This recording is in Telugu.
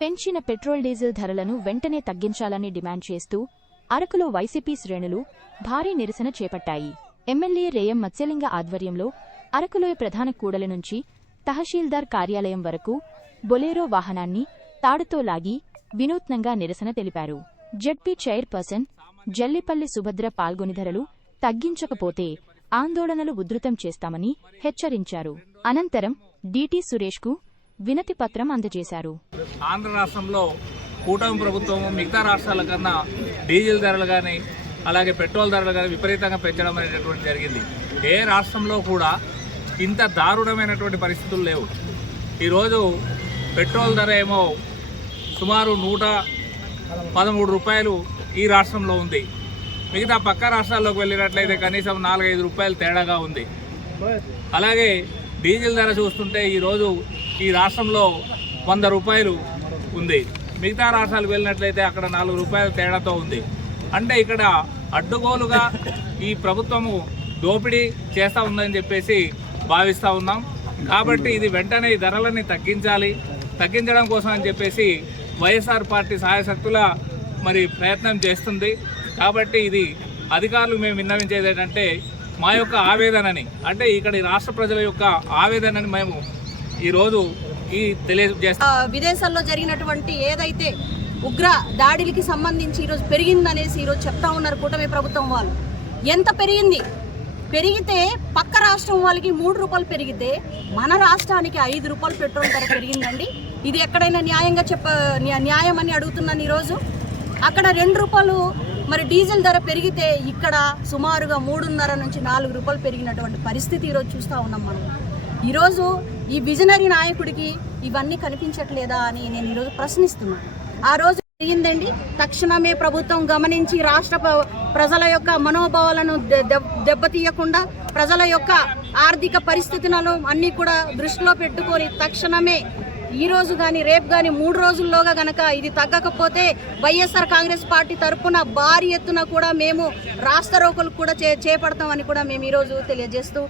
పెంచిన పెట్రోల్ డీజిల్ ధరలను వెంటనే తగ్గించాలని డిమాండ్ చేస్తూ అరకులో వైసీపీ శ్రేణులు భారీ నిరసన చేపట్టాయి. ఎమ్మెల్యే రేయం మత్స్యలింగ ఆధ్వర్యంలో అరకులోయ ప్రధాన కూడలి నుంచి తహసీల్దార్ కార్యాలయం వరకు బొలేరో వాహనాన్ని తాడుతో లాగి వినూత్నంగా నిరసన తెలిపారు. జెడ్పీ చైర్పర్సన్ జల్లిపల్లి సుభద్ర పాల్గొని ధరలు తగ్గించకపోతే ఆందోళనలు ఉధృతం చేస్తామని హెచ్చరించారు. అనంతరం డీటీ సురేష్కు వినతి పత్రం అందజేశారు. ఆంధ్ర రాష్ట్రంలో కూటమి ప్రభుత్వం మిగతా రాష్ట్రాల కన్నా డీజిల్ ధరలు కానీ అలాగే పెట్రోల్ ధరలు కానీ విపరీతంగా పెంచడం అనేటటువంటి జరిగింది. ఏ రాష్ట్రంలో కూడా ఇంత దారుణమైనటువంటి పరిస్థితులు లేవు. ఈరోజు పెట్రోల్ ధర ఏమో సుమారు 113 రూపాయలు ఈ రాష్ట్రంలో ఉంది. మిగతా పక్క రాష్ట్రాల్లోకి వెళ్ళినట్లయితే కనీసం 4-5 రూపాయలు తేడాగా ఉంది. అలాగే డీజిల్ ధర చూస్తుంటే ఈరోజు ఈ రాష్ట్రంలో 100 రూపాయలు ఉంది. మిగతా రాష్ట్రాలకు వెళ్ళినట్లయితే అక్కడ 4 రూపాయల తేడాతో ఉంది. అంటే ఇక్కడ అడ్డుగోలుగా ఈ ప్రభుత్వము దోపిడీ చేస్తూ ఉందని చెప్పేసి భావిస్తూ ఉన్నాం. కాబట్టి ఇది వెంటనే ఈ ధరలని తగ్గించడం కోసం అని చెప్పేసి వైఎస్ఆర్ పార్టీ సాయశక్తుల మరి ప్రయత్నం చేస్తుంది. కాబట్టి ఇది అధికారులు మేము విన్నవించేది ఏంటంటే మా యొక్క ఆవేదనని, అంటే ఇక్కడ ఈ రాష్ట్ర ప్రజల యొక్క ఆవేదనని మేము ఈరోజు తెలియజేస్తాం. విదేశాల్లో జరిగినటువంటి ఏదైతే ఉగ్ర దాడులకి సంబంధించి ఈరోజు పెరిగిందనేసి ఈరోజు చెప్తా ఉన్నారు కూటమి ప్రభుత్వం వాళ్ళు. ఎంత పెరిగితే పక్క రాష్ట్రం వాళ్ళకి 3 రూపాయలు పెరిగితే మన రాష్ట్రానికి 5 రూపాయలు పెట్రోల్ ధర పెరిగిందండి. ఇది ఎక్కడైనా న్యాయం అని అడుగుతున్నాను. ఈరోజు అక్కడ 2 రూపాయలు మరి డీజిల్ ధర పెరిగితే ఇక్కడ సుమారుగా 3.5 నుంచి 4 రూపాయలు పెరిగినటువంటి పరిస్థితి ఈరోజు చూస్తూ ఉన్నాం మనం. ఈరోజు ఈ విజనరీ నాయకుడికి ఇవన్నీ కనిపించట్లేదా అని నేను ఈరోజు ప్రశ్నిస్తున్నాను. ఆ రోజు జరిగిందండి. తక్షణమే ప్రభుత్వం గమనించి రాష్ట్ర ప్రజల యొక్క మనోభావాలను దెబ్బతీయకుండా ప్రజల యొక్క ఆర్థిక పరిస్థితులను అన్నీ కూడా దృష్టిలో పెట్టుకొని తక్షణమే ఈ రోజు కానీ రేపు కానీ 3 రోజుల్లోగా గనక ఇది తగ్గకపోతే వైఎస్ఆర్ కాంగ్రెస్ పార్టీ తరఫున భారీ ఎత్తున కూడా మేము రాస్తారోకోలు కూడా చేపడతామని కూడా మేము ఈరోజు తెలియజేస్తూ